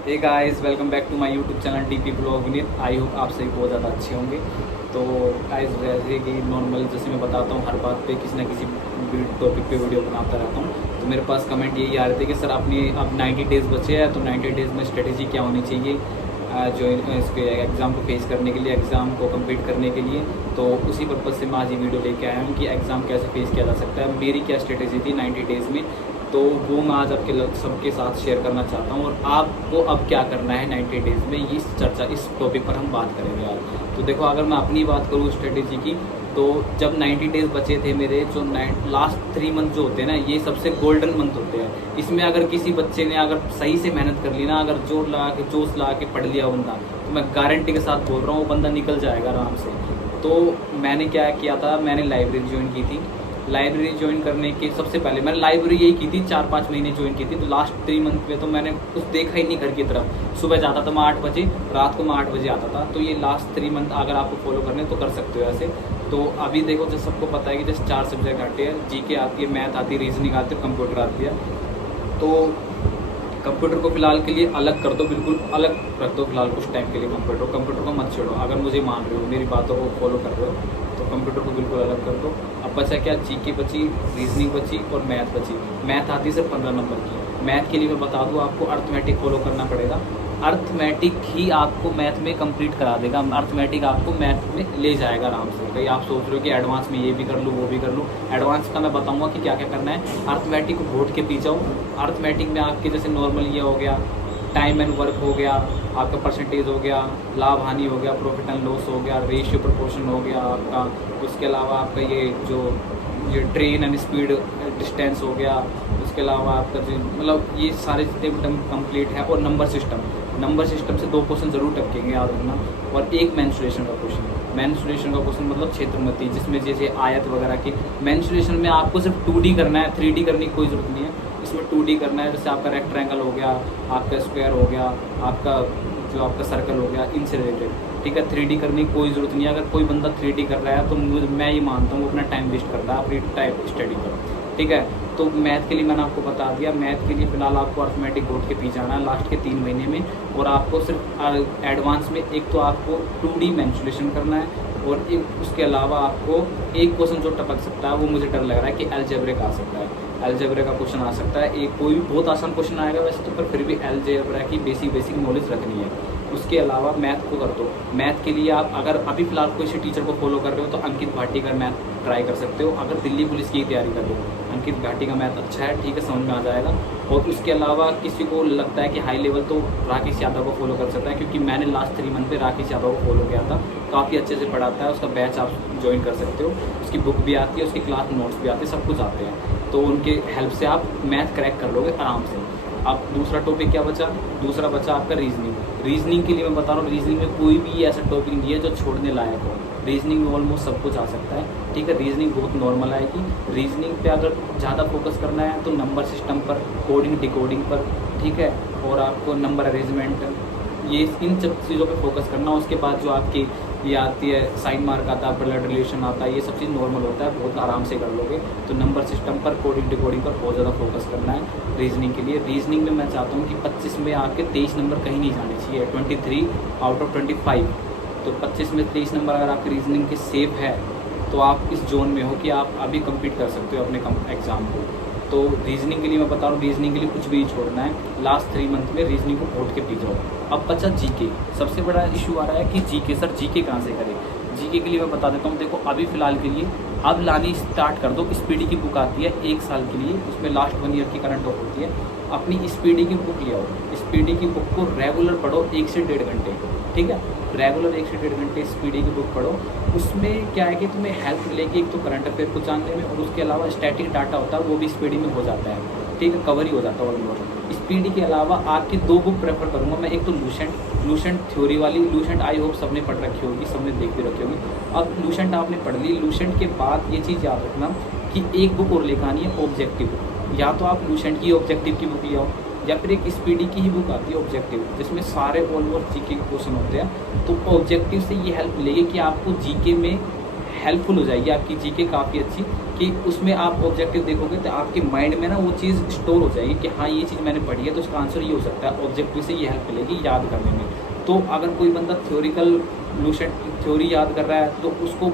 Hey guys, welcome back to my YouTube channel DP blog Vineet. I hope आप सभी बहुत ज़्यादा अच्छे होंगे। तो गाइस, जैसे कि नॉर्मल जैसे मैं बताता हूँ, हर बात पे किसी ना किसी टॉपिक पे वीडियो बनाता रहता हूँ। तो मेरे पास कमेंट यही आ रहे थे कि सर अपनी अब 90 डेज़ बचे हैं, तो 90 डेज़ में स्ट्रेटेजी क्या होनी चाहिए जो इसके एग्ज़ाम को फेस करने के लिए, एग्ज़ाम को कंप्लीट करने के लिए। तो उसी पर्पज़ से मैं आज ये वीडियो लेके आया हूँ कि एग्ज़ाम कैसे फेस किया जा सकता है, मेरी क्या स्ट्रेटेजी थी 90 डेज़ में। तो वो मैं आज आपके सबके साथ शेयर करना चाहता हूँ, और आपको अब क्या करना है 90 डेज़ में, इस चर्चा इस टॉपिक पर हम बात करेंगे आज। तो देखो, अगर मैं अपनी बात करूँ स्ट्रेटेजी की, तो जब 90 डेज़ बचे थे मेरे, जो लास्ट 3 मंथ जो होते हैं ना, ये सबसे गोल्डन मंथ होते हैं। इसमें अगर किसी बच्चे ने अगर सही से मेहनत कर ली ना, अगर जोर लगा के जोश लगा के पढ़ लिया बंदा, तो मैं गारंटी के साथ बोल रहा हूँ वो बंदा निकल जाएगा आराम से। तो मैंने क्या किया था, मैंने लाइब्रेरी ज्वाइन की थी। लाइब्रेरी ज्वाइन करने के सबसे पहले मैंने लाइब्रेरी यही की थी, 4-5 महीने ज्वाइन की थी। तो लास्ट 3 मंथ में तो मैंने कुछ देखा ही नहीं घर की तरफ। सुबह जाता था मैं 8 बजे, रात को मैं 8 बजे आता था। तो ये लास्ट 3 मंथ अगर आपको फॉलो करने तो कर सकते हो ऐसे। तो अभी देखो, जैसे सबको पता है कि जैसे 4 सब्जेक्ट आते हैं, जीके आती है, मैथ आती है, रीजनिंग आती है, कंप्यूटर आती है। तो कंप्यूटर को फिलहाल के लिए अलग कर दो, बिल्कुल अलग रख दो फिलहाल कुछ टाइम के लिए। कंप्यूटर को मत छोड़ो। अगर मुझे मान रहे हो, मेरी बातों को फॉलो कर रहे हो, तो कंप्यूटर को बिल्कुल अलग कर दो। अब बचा क्या, जीके बची, रीजनिंग बची और मैथ बची। मैथ आती है सिर्फ 15 नंबर की। मैथ के लिए मैं बता दूँ, आपको अर्थमेटिक फॉलो करना पड़ेगा। अर्थमेटिक ही आपको मैथ में कंप्लीट करा देगा। अर्थमेटिक आपको मैथ में ले जाएगा आराम से। कहीं आप सोच रहे हो कि एडवांस में ये भी कर लूँ वो भी कर लूँ, एडवांस का मैं बताऊंगा कि क्या क्या करना है। अर्थमेटिक को घोट के पी जाओ। अर्थमेटिक में आपके जैसे नॉर्मल ये हो गया, टाइम एंड वर्क हो गया, आपका परसेंटेज हो गया, लाभ हानि हो गया, प्रॉफिट एंड लॉस हो गया, रेशियो प्रोपोर्शन हो गया आपका। उसके अलावा आपका ये ट्रेन एंड स्पीड डिस्टेंस हो गया। उसके अलावा आपका जो मतलब ये सारे जितने भी टर्म कंप्लीट है। और नंबर सिस्टम से 2 क्वेश्चन जरूर टपकेंगे, याद रखना। और एक मेंसुरेशन का क्वेश्चन मतलब क्षेत्रमति, जिसमें जैसे आयत वगैरह की। मेंसुरेशन में आपको सिर्फ 2D करना है, 3D करने की कोई ज़रूरत नहीं है। इसमें 2D करना है, जैसे आपका रेक्टेंगल हो गया, आपका स्क्वायर हो गया, आपका सर्कल हो गया, इनसे रिलेटेड। ठीक है, 3D करने की कोई ज़रूरत नहीं है। अगर कोई बंदा 3D कर रहा है तो मैं ये मानता हूँ वो अपना टाइम वेस्ट करता है अपनी टाइप स्टडी पर। ठीक है, तो मैथ के लिए मैंने आपको बता दिया। मैथ के लिए फिलहाल आपको अर्थमेटिक बोर्ड के पीछे जाना है लास्ट के 3 महीने में। और आपको सिर्फ एडवांस में एक तो आपको 2D मेंसुरेशन करना है, और उसके अलावा आपको एक क्वेश्चन जो टपक सकता है, वो मुझे डर लग रहा है कि अलजेब्रा का आ सकता है। अलजेब्रा का क्वेश्चन आ सकता है, एक कोई भी बहुत आसान क्वेश्चन आएगा वैसे तो, पर फिर भी अलजेब्रा की बेसिक नॉलेज रखनी है। उसके अलावा मैथ को कर दो। मैथ के लिए आप अगर अभी फिलहाल किसी टीचर को फॉलो कर रहे हो तो अंकित भाटी का मैथ ट्राई कर सकते हो। अगर दिल्ली पुलिस की तैयारी कर रहे हो, अंकित भाटी का मैथ अच्छा है, ठीक है, समझ में आ जाएगा। और उसके अलावा किसी को लगता है कि हाई लेवल, तो राकेश यादव को फॉलो कर सकता है, क्योंकि मैंने लास्ट 3 मंथ पे राकेश यादव को फॉलो किया था। काफ़ी अच्छे से पढ़ाता है, उसका बैच आप ज्वाइन कर सकते हो। उसकी बुक भी आती है, उसकी क्लास नोट्स भी आते हैं, सब कुछ आते हैं। तो उनके हेल्प से आप मैथ क्रैक कर लोगे आराम से। अब दूसरा टॉपिक क्या बचा, दूसरा बचा आपका रीजनिंग के लिए मैं बता रहा हूँ, रीजनिंग में कोई भी ऐसा टॉपिक नहीं है जो छोड़ने लायक हो। रीजनिंग में ऑलमोस्ट सब कुछ आ सकता है। ठीक है, रीजनिंग बहुत नॉर्मल आएगी। रीजनिंग पे अगर ज़्यादा फोकस करना है तो नंबर सिस्टम पर, कोडिंग डिकोडिंग पर, ठीक है, और आपको नंबर अरेंजमेंट, ये इन सब चीज़ों पे फोकस करना। उसके बाद जो आपकी ये आती है, साइन मार्क आता है, ब्लड रिलेशन आता है, ये सब चीज़ नॉर्मल होता है, बहुत आराम से कर लोगे। तो नंबर सिस्टम पर, कोडिंग डिकोडिंग पर बहुत ज़्यादा फोकस करना है रीजनिंग के लिए। रीजनिंग में मैं चाहता हूँ कि 25 में आपके 23 नंबर कहीं नहीं जाने चाहिए, 23 आउट ऑफ 25। तो 25 में 23 नंबर अगर आपकी रीजनिंग के सेफ है, तो आप इस जोन में हो कि आप अभी कम्पीट कर सकते हो अपने एग्ज़ाम को। तो रीजनिंग के लिए मैं बता रहा हूँ, रीजनिंग के लिए कुछ भी छोड़ना है। लास्ट 3 मंथ में रीजनिंग को घोट के पी जाओ। अब बचा जीके। सबसे बड़ा इशू आ रहा है कि जीके, सर जीके कहाँ से करें। जीके के लिए मैं बता देता हूँ, देखो अभी फ़िलहाल के लिए अब लानी स्टार्ट कर दो। स्पीडी की बुक आती है 1 साल के लिए, उसमें लास्ट 1 ईयर की करंट टॉप होती है। अपनी स्पीडी की बुक ले आओ। स्पीडी की बुक को रेगुलर पढ़ो 1 से 1.5 घंटे। ठीक है, रेगुलर 1 से 1.5 घंटे स्पीडी की बुक पढ़ो। उसमें क्या है कि तुम्हें हेल्प मिलेगी, एक तो करंट अफेयर को जानने में, और उसके अलावा स्टैटिक डाटा होता है वो भी स्पीडी में हो जाता है। ठीक है, कवर ही हो जाता है ऑलमोस्ट। स्पीडी के अलावा आपकी 2 बुक प्रेफर करूँगा मैं। एक तो लूसेंट थ्योरी वाली। लूसेंट आई होप सबने पढ़ रखी होगी, सबने देख भी रखी होगी। अब लूसेंट आपने पढ़ ली, लूसेंट के बाद ये चीज़ याद रखना कि एक बुक और लेकर आनी है, ऑब्जेक्टिव। या तो आप लूसेंट की ऑब्जेक्टिव की बुक ले आओ, या फिर एक स्पीडी की ही बुक आती है ऑब्जेक्टिव, जिसमें सारे ऑलमोस्ट जीके के क्वेश्चन होते हैं। तो ऑब्जेक्टिव से ये हेल्प मिलेगी कि आपको जीके में हेल्पफुल हो जाएगी आपकी जीके काफ़ी अच्छी, कि उसमें आप ऑब्जेक्टिव देखोगे तो आपके माइंड में ना वो चीज़ स्टोर हो जाएगी कि हाँ ये चीज़ मैंने पढ़ी है तो उसका आंसर ये हो सकता है। ऑब्जेक्टिव से ये हेल्प मिलेगी याद करने में। तो अगर कोई बंदा थ्योरिकल लूसेंट थ्योरी याद कर रहा है तो उसको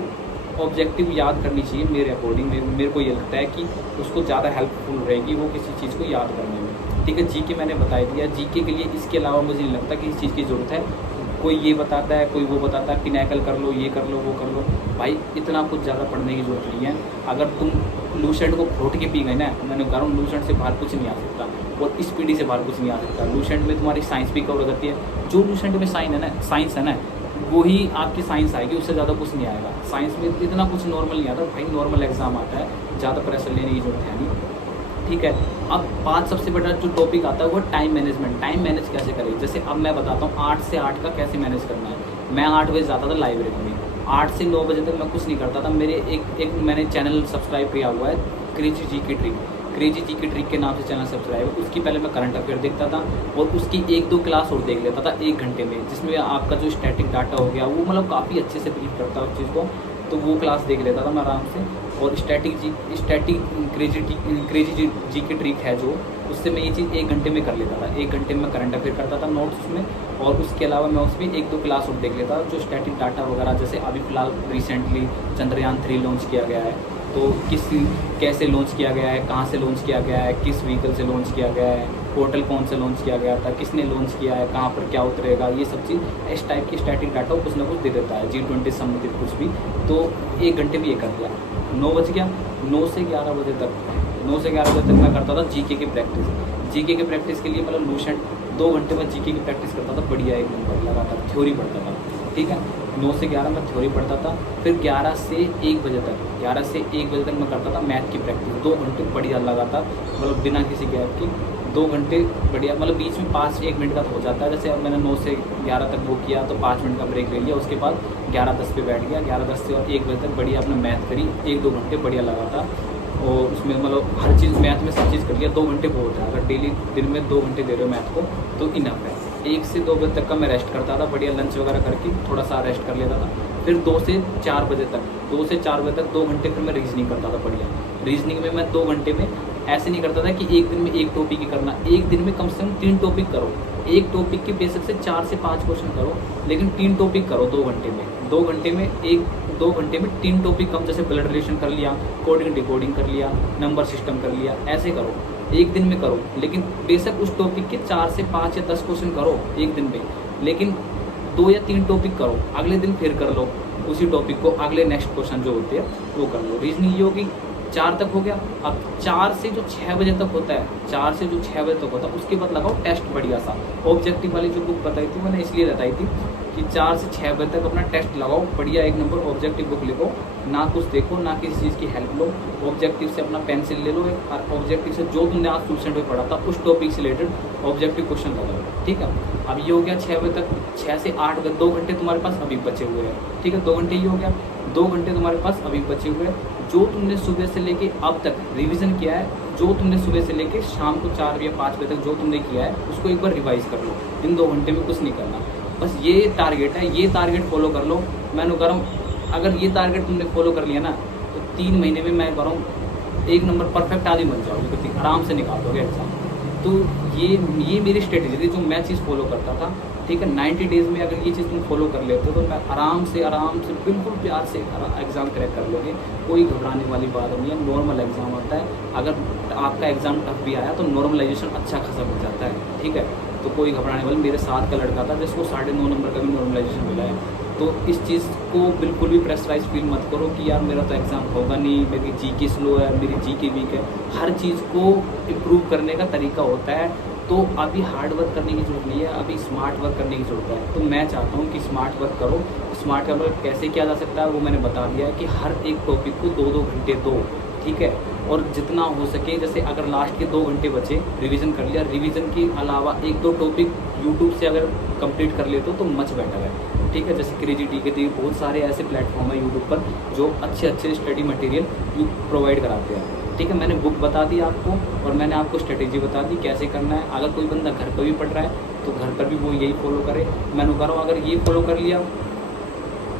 ऑब्जेक्टिव याद करनी चाहिए। मेरे अकॉर्डिंग मेरे को ये लगता है कि उसको ज़्यादा हेल्पफुल रहेगी वो किसी चीज़ को याद करने में। ठीक है, जीके मैंने बता दिया। जीके के लिए इसके अलावा मुझे नहीं लगता कि इस चीज़ की ज़रूरत है। कोई ये बताता है, कोई वो बताता है, पिनैकल कर लो, ये कर लो, वो कर लो। भाई इतना कुछ ज़्यादा पढ़ने की ज़रूरत नहीं है। अगर तुम लूसेंट को घोट के पी गए ना, मैंने कहा हूँ लूसेंट से बाहर कुछ नहीं आ सकता और स्पीडी से बाहर कुछ नहीं आ सकता। लूसेंट में तुम्हारी साइंस भी कवर हो जाती है। जो लूसेंट में साइंस है ना वो ही आपकी साइंस आएगी, उससे ज़्यादा कुछ नहीं आएगा। साइंस में इतना कुछ नॉर्मल नहीं आता भाई, नॉर्मल एग्जाम आता है, ज़्यादा प्रेशर लेने की जरूरत है नहीं। ठीक है, अब बात सबसे बड़ा जो टॉपिक आता है वो टाइम मैनेजमेंट। टाइम मैनेज कैसे करें, जैसे अब मैं बताता हूँ 8 से 8 का कैसे मैनेज करना है। मैं 8 बजे जाता था लाइब्रेरी में, 8 से 9 बजे तक मैं कुछ नहीं करता था। मेरे एक मैंने चैनल सब्सक्राइब किया हुआ है, क्रेजी जी की ट्रिक के नाम से चैनल सब्सक्राइब है। उसकी पहले मैं करंट अफेयर देखता था और उसकी 1-2 क्लास और देख लेता था 1 घंटे में, जिसमें आपका जो स्टैटिक डाटा हो गया वो मतलब काफ़ी अच्छे से ब्रीफ करता है उस चीज़ को। तो वो क्लास देख लेता था मैं आराम से। और स्टैटिक क्रेजी जी की ट्रिक है जो, उससे मैं ये चीज़ 1 घंटे में कर लेता था। 1 घंटे में करंट अफेयर करता था नोट्स उसमें, और उसके अलावा मैं उसमें 1-2 क्लास और देख लेता था जो स्टैटिक डाटा वगैरह। जैसे अभी फिलहाल रिसेंटली चंद्रयान 3 लॉन्च किया गया है, तो कैसे लॉन्च किया गया है, कहाँ से लॉन्च किया गया है, किस व्हीकल से लॉन्च किया गया है, पोर्टल कौन से लॉन्च किया गया था, किसने लॉन्च किया है, कहाँ पर क्या उतरेगा, ये सब चीज़ इस टाइप की स्टैटिक डाटा कुछ ना कुछ दे देता है, G20 संबंधित कुछ भी। तो 1 घंटे में ये कर दिया। 9 बज गया, 9 से 11 बजे तक मैं करता था जीके की प्रैक्टिस। जीके की प्रैक्टिस के लिए मतलब लूसेंट 2 घंटे में जीके की प्रैक्टिस करता था, बढ़िया 1 नंबर लगातार थ्योरी पढ़ता था। ठीक है, 9 से 11 मैं थ्योरी पढ़ता था। फिर 11 से 1 बजे तक मैं करता था मैथ की प्रैक्टिस। 2 घंटे बढ़िया लगातार, मतलब बिना किसी गैप की 2 घंटे बढ़िया, मतलब बीच में 5-1 मिनट का तो हो जाता है। जैसे अब मैंने 9 से 11 तक वो किया तो 5 मिनट का ब्रेक ले लिया, उसके बाद 11:10 पे बैठ गया। 11:10 से और 1 बजे तक बढ़िया अपने मैथ करी, 1-2 घंटे बढ़िया लगातार। और उसमें मतलब हर चीज़ मैथ में सब चीज़ कर लिया। 2 घंटे बहुत है, अगर डेली दिन में 2 घंटे दे रहे हो मैथ को तो इनफ है। 1 से 2 बजे तक का मैं रेस्ट करता था, बढ़िया लंच वगैरह करके थोड़ा सा रेस्ट कर लेता था। फिर 2 से 4 बजे तक 2 घंटे फिर मैं रीजनिंग करता था बढ़िया। रीजनिंग में मैं 2 घंटे में ऐसे नहीं करता था कि एक दिन में एक टॉपिक ही करना, एक दिन में कम से कम 3 टॉपिक करो। एक टॉपिक के बेसिक से 4 से 5 क्वेश्चन करो, लेकिन 3 टॉपिक करो 2 घंटे में। 2 घंटे में 3 टॉपिक कम, जैसे ब्लड रिलेशन कर लिया, कोडिंग डिकोडिंग कर लिया, नंबर सिस्टम कर लिया, ऐसे करो एक दिन में करो। लेकिन बेशक उस टॉपिक के 4 से 5 या 10 क्वेश्चन करो एक दिन में, लेकिन 2 या 3 टॉपिक करो, अगले दिन फिर कर लो उसी टॉपिक को, अगले नेक्स्ट क्वेश्चन जो होते हैं वो कर लो। रीजनिंग ये होगी 4 तक हो गया। अब 4 से जो 6 बजे तक होता है, उसके बाद लगाओ टेस्ट बढ़िया सा। ऑब्जेक्टिव वाली जो बुक बताई थी मैंने इसलिए बताई थी कि 4 से 6 बजे तक अपना टेस्ट लगाओ, बढ़िया 1 नंबर ऑब्जेक्टिव बुक लिखो, ना कुछ देखो ना किसी चीज़ की हेल्प लो। ऑब्जेक्टिव से अपना पेंसिल ले लो और ऑब्जेक्टिव से जो तुमने आज ट्यूशन में पढ़ा था उस टॉपिक से रिलेटेड ऑब्जेक्टिव क्वेश्चन लगाओ। ठीक है, अब ये हो गया 6 बजे तक। 6 से 8 बजे 2 घंटे तुम्हारे पास अभी बचे हुए हैं। ठीक है, 2 घंटे ये हो गया। 2 घंटे तुम्हारे पास अभी बचे हुए हैं। जो तुमने सुबह से लेके अब तक रिवीजन किया है, जो तुमने सुबह से लेके शाम को 4 या 5 बजे तक जो तुमने किया है उसको एक बार रिवाइज कर लो। इन 2 घंटे में कुछ नहीं करना, बस ये टारगेट है, ये टारगेट फॉलो कर लो। मैं कह रहा हूँ अगर ये टारगेट तुमने फॉलो कर लिया ना तो 3 महीने में मैं कह रहा हूँ 1 नंबर परफेक्ट आदमी बन जाओगे, तो आराम से निकाल दोगे एग्जाम। तो ये मेरी स्ट्रेटेजी थी जो मैं चीज़ फॉलो करता था। ठीक है, 90 डेज़ में अगर ये चीज़ तुम फॉलो कर लेते हो तो मैं आराम से बिल्कुल प्यार से एग्ज़ाम क्रैक कर लोगे। कोई घबराने वाली बात नहीं है, नॉर्मल एग्ज़ाम होता है। अगर आपका एग्ज़ाम टफ भी आया तो नॉर्मलाइजेशन अच्छा खासा हो जाता है। ठीक है, तो कोई घबराने वाली, मेरे साथ का लड़का था जिसको 9.5 नंबर का भी नॉर्मलाइजेशन मिला है। तो इस चीज़ को बिल्कुल भी प्रेशराइज फील मत करो कि यार मेरा तो एग्ज़ाम होगा नहीं, मेरी जीके स्लो है, मेरी जीके वीक है। हर चीज़ को इम्प्रूव करने का तरीका होता है। तो अभी हार्ड वर्क करने की ज़रूरत नहीं है, अभी स्मार्ट वर्क करने की ज़रूरत है। तो मैं चाहता हूँ कि स्मार्ट वर्क करो। स्मार्ट वर्क कैसे किया जा सकता है वो मैंने बता दिया है कि हर एक टॉपिक को 2-2 घंटे दो। ठीक है, और जितना हो सके, जैसे अगर लास्ट के 2 घंटे बचे रिवीजन कर लिया, रिवीजन के अलावा 1-2 टॉपिक यूट्यूब से अगर कंप्लीट कर लेते हो तो मच बेटर है। ठीक है, जैसे क्रेजी टी के बहुत सारे ऐसे प्लेटफॉर्म है यूट्यूब पर जो अच्छे स्टडी मटेरियल प्रोवाइड कराते हैं। ठीक है, मैंने बुक बता दी आपको और मैंने आपको स्ट्रेटेजी बता दी कैसे करना है। अगर कोई बंदा घर पर भी पढ़ रहा है तो घर पर भी वो यही फॉलो करे। मैंने कह रहा हूँ अगर ये फॉलो कर लिया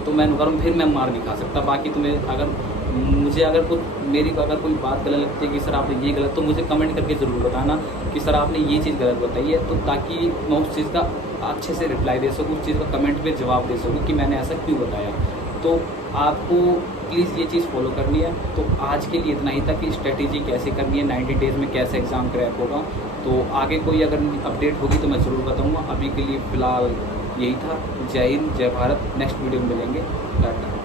तो मैं करूँ फिर मैं मार नहीं खा सकता। बाकी तुम्हें अगर मुझे अगर कुछ मेरी अगर कोई बात गलत लगती है कि सर आपने ये गलत, तो मुझे कमेंट करके ज़रूर बताना कि सर आपने ये चीज़ गलत बताई है, तो ताकि मैं उस चीज़ का अच्छे से रिप्लाई दे सकूँ, उस चीज़ का कमेंट पे जवाब दे सकूँ कि मैंने ऐसा क्यों बताया। तो आपको प्लीज़ ये चीज़ फॉलो करनी है। तो आज के लिए इतना ही था कि स्ट्रेटेजी कैसे करनी है, 90 डेज़ में कैसे एग्ज़ाम क्रैक होगा। तो आगे कोई अगर अपडेट होगी तो मैं ज़रूर बताऊँगा। अभी के लिए फ़िलहाल यही था। जय हिंद, जय भारत। नेक्स्ट वीडियो में मिलेंगे। टाटा।